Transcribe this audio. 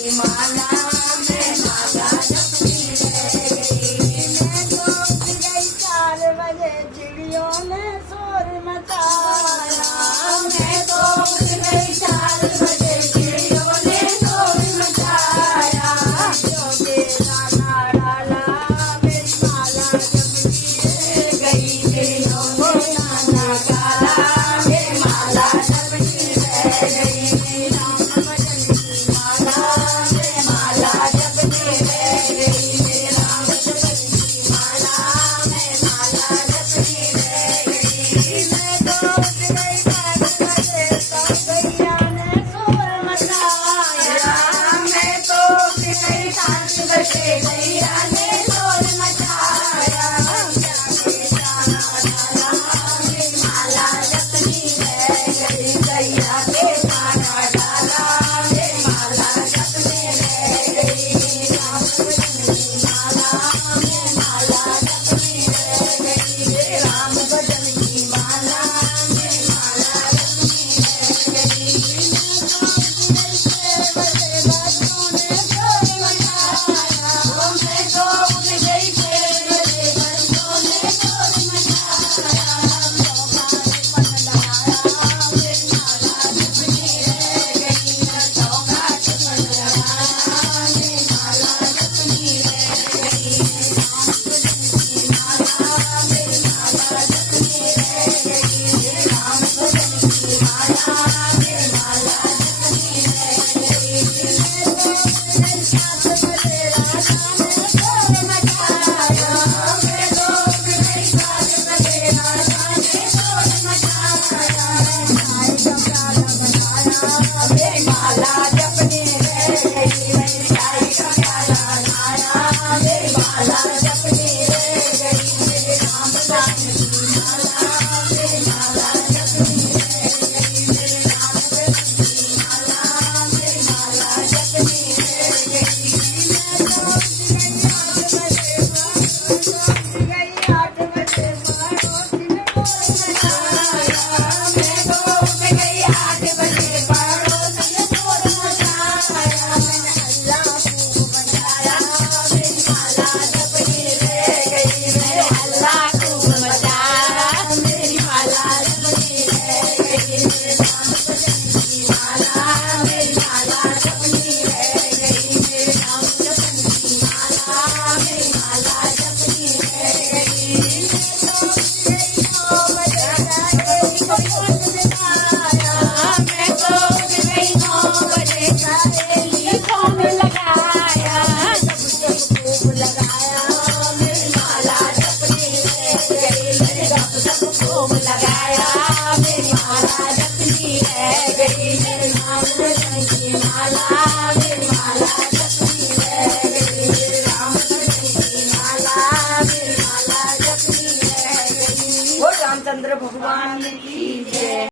की माला मैं माला जपती रह गई। मैं तो उठ गई 4 बजे चिड़ियों ने शोर मचाया। मैं तो उठ गई 4 बजे चिड़ियों ने शोर मचाया। जो तेरा नारा ला मेरी माला जपती रह गई। चिड़ियों ने गाना गाया मेरी माला जपती रह गई। राम भजन की माला मैं माला जपती रह गई। राम भजन की माला मैं माला जपती रह गई। मैं तो उठ गई 5 बजे तब गैया ने शोर मचाया। मैं तो उठ गई 5 बजे गैया ने शोर मचाया। मेरी माला जपती रह गई। गैया के गाना डाला मेरी माला जपती रह गई। राम भजन की माला मैं माला जपती रह गई। राम भजन की माला मैं माला जपती रह गई। मैं तो उठ गई 6 बजे बच्चों ने शोर मचाया। मेरी माला जपती रह गई। चौका चमन लगाया मेरी माला जपती रह गई। राम भजन की माला मेरी माला जपती रह गई। राम भजन की माला मेरी माला जपती रह गई। मैं तो उठ गई 7 बजे राजा ने शोर मचाया। मैं तो उठ गई 7 बजे राजा ने शोर मचाया। नाई का प्याला बनाया मेरी माला जपती रह गई। मैंने चाय का प्याला लाया मेरी माला जपती रह गई। राम नाम की माला मेरी माला जपती रह गई। राम भजन की माला मेरी माला जपती रह गई। मैं तो उठ गई 8 बजे पड़ोसी ने शोर मचाया। मैं तो उठ गई 8 बजे पड़ोसी ने शोर मचाया। मैंने अल्लाह खूब मचाया मेरी माला जपती रह गई। मैंने अल्लाह खूब मचाया मेरी माला जपती रह गई। राम भजन की माला मेरी माला जपती रह गई। राम भजन की माला मेरी माला जपती रह गई। मैं तो उठ गई 9 बजे सहेली फोन लगाया। गप खूब लगाया मेरी माला जपती रह गई। मैंने गप खूब लगाया मेरी माला जपती रह गई। राम भजन की माला मेरी माला जपती रह गई। राम भजन की माला मेरी माला जपती रह गई। वो रामचंद्र भगवान की जय।